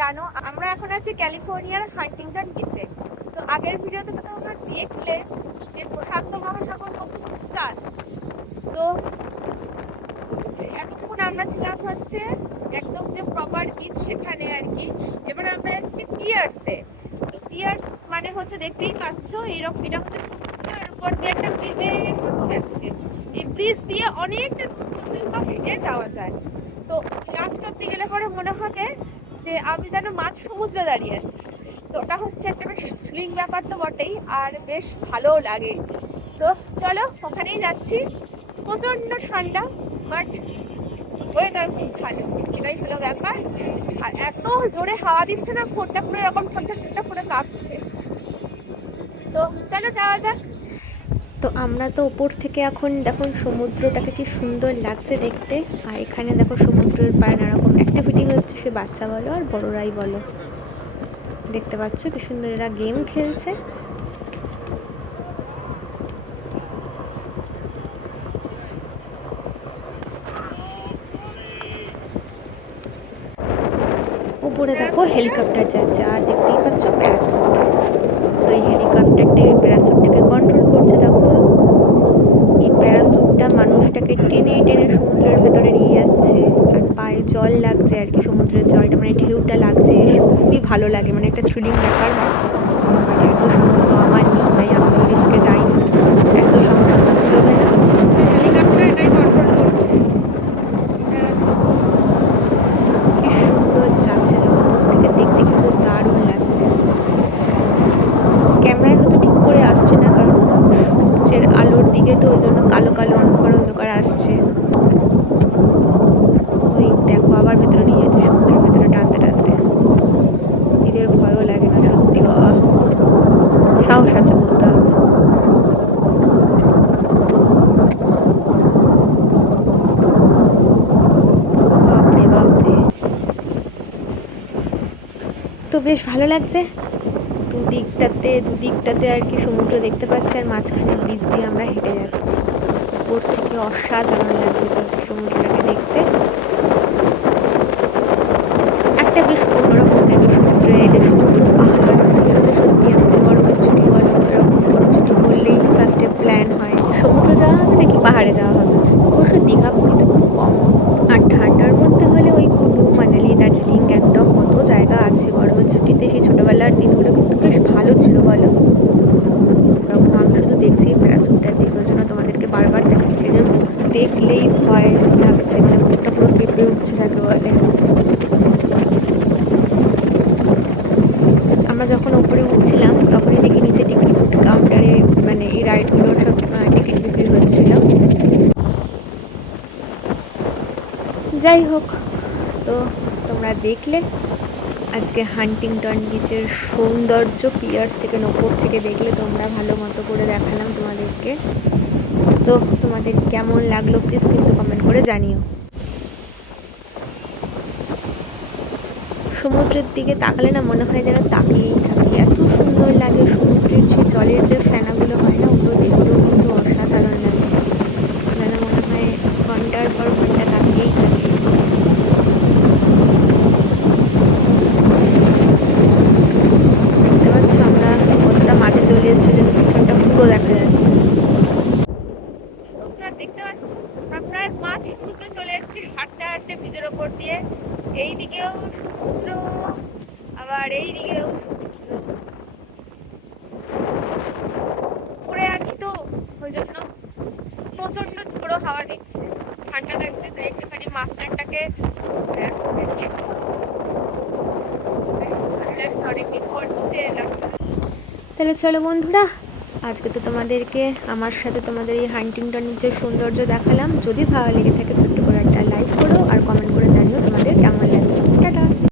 জানো, আমরা এখন আছি ক্যালিফোর্নিয়ার হান্টিংটন বিচে। তো আগের ভিডিওতে তো তোমরা দেখলে যে প্রশান্ত মহাসাগর কত সুন্দর তো এতক্ষণ আমরা ছিলাম হচ্ছে একদম যে প্রপার বিচ সেখানে আর কি। এবার আমরা এসেছি পিয়ার্সে পিয়ার্স মানে হচ্ছে দেখতেই পাচ্ছ এইরকম এটা হচ্ছে উপর দিয়ে একটা ব্রিজে গেছে। এই ব্রিজ দিয়ে অনেকটা দূর পর্যন্ত হেঁটে যাওয়া যায়। তো লাস্ট অব্দি গেলে পরে মনে হবে যে আমি যেন মাঝ সমুদ্রে দাঁড়িয়ে আছি। তো ওটা হচ্ছে একটা বেশ থ্রিলিং ব্যাপার তো বটেই, আর বেশ ভালোও লাগে। তো চলো, ওখানেই যাচ্ছি। প্রচণ্ড ঠান্ডা বাট ওয়েদার খুব ভালো। এটাই হলো ব্যাপার। আর এত জোরে হাওয়া দিচ্ছে না, ফোনটা পুরো এরকম ঠান্ডা ঠান্ডা পুরো কাঁপছে। তো চলো যাওয়া যাক। তো আমরা তো উপর থেকে এখন দেখো সমুদ্রটাকে কি সুন্দর লাগছে দেখতে। আর এখানে দেখো সমুদ্রের পাড়ে নানারকম অ্যাক্টিভিটি হচ্ছে, সে বাচ্চা বলো আর বড়রাই বলো। দেখতে পাচ্ছ কি সুন্দর এরা গেম খেলছে। উপরে দেখো হেলিকপ্টার যাচ্ছে আর দেখতেই পাচ্ছ প্যারাসুট তো এই হেলিকপ্টারটি প্যারাসুটটাকে কন্ট্রোল করছে দেখো এই প্যারাসুটটা মানুষটাকে টেনে টেনে সমুদ্রের ভেতরে নিয়ে যাচ্ছে আর পায়ে জল লাগছে আর কি সমুদ্রের জলটা মানে ঢেউটা লাগছে খুবই ভালো লাগে মানে একটা থ্রিলিং ব্যাপার হয়। এত সাহস তো আমার নেই, তাই আমি রিস্কে যাই না এত সাহস আমার করবে না হেলিকপ্টার এটাই কন্ট্রোল করছে কি সুন্দর যাচ্ছে দেখো দূর থেকে দেখতে কিন্তু দারুণ লাগছে ক্যামেরায় হয়তো ঠিক করে আসছে না কারণ সূর্যের আলোর দিকে তো ওই জন্য কালো কালো অন্ধকার অন্ধকার আসছে। ওই দেখো আবার ভেতরে নিয়ে যাচ্ছে, সমুদ্রের ভেতরে টানতে টানতে। এদের ভয়ও লাগে না, সত্যি বাবা। সাহস আছে তো বেশ ভালো লাগছে। দুদিকটাতে দুদিকটাতে আর কি সমুদ্র দেখতে পাচ্ছি আর মাঝখানে ব্রিজ দিয়ে আমরা হেঁটে যাচ্ছি। উপর থেকে অসাধারণ লাগছে জাস্ট সমুদ্রটাকে দেখতে। একটা বেশ অন্যরকম লাগে সমুদ্রে, এটা সমুদ্র পাহাড় এগুলো তো সত্যি আমাদের গরমের ছুটি বলো, এরকম কোনো ছুটি করলেই ফার্স্টে প্ল্যান হয়। সমুদ্র যাওয়া হবে নাকি পাহাড়ে যাওয়া হবে? অবশ্য দীঘা পুরী তো খুব কমন আর ঠান্ডার মধ্যে হলে ওই কুলু মানালি দার্জিলিং গ্যাংটক কত জায়গা আছে গরমের ছুটিতে সেই ছোটোবেলার দিনগুলো কিন্তু বেশ ভালো ছিল বলো এরকম আমি শুধু দেখছি প্যারাসুটটার দিকে ওই জন্য তোমাদেরকে বারবার দেখাচ্ছি যে দেখলেই ভয় লাগছে মানে মুখটা পুরো কেঁপে উঠছে যাকে বলে। আমরা যখন উপরে উঠছিলাম, তখনই দেখি নিচে টিকিট কাউন্টারে মানে এই রাইডগুলোর সব টিকিট বিক্রি হচ্ছিল। যাই হোক, তো তোমরা দেখলে, আজকে হান্টিংটন বিচের সৌন্দর্য পিয়ার্স থেকে ওপর থেকে দেখলে তোমরা ভালো মতো করে দেখালাম তোমাদেরকে। তো তোমাদের কেমন লাগল? প্লিজ কিন্তু কমেন্ট করে জানিও। সমুদ্রের দিকে তাকালে না মনে হয় যেন তাকিয়েই থাকি। এত সুন্দর লাগে সমুদ্রের যে জলের যে ফেনাগুলো হয় না, ওগুলো দেখতেও কিন্তু অসাধারণ লাগে যেন মনে হয় ঘণ্টার পর ঘণ্টা তাকিয়েই থাকি দেখতে পাচ্ছ আমরা কতটা মাঠে চলে এসেছি যেন পিছনটা পুরো দেখা যাচ্ছে তোমরা দেখতে পাচ্ছ আমরা প্রায় মাছ সমুদ্রে চলে এসেছি হাঁটতে হাঁটতে ব্রিজের ওপর দিয়ে এই দিকেও সমুদ্র, আবার এই দিকেও সমুদ্র। পড়ে আছি তো, ওই জন্য প্রচণ্ড ঝোড়ো হাওয়া দিচ্ছে। ঠান্ডা লাগছে, তাই একটুখানি এলাম তাহলে চলো বন্ধুরা, আজকে তো তোমাদেরকে, আমার সাথে তোমাদের এই হান্টিংটন যে সৌন্দর্য দেখালাম, যদি ভালো লেগে থাকে ছোট্ট লাইক করো আর কমেন্ট করে জানিও তোমাদের কেমন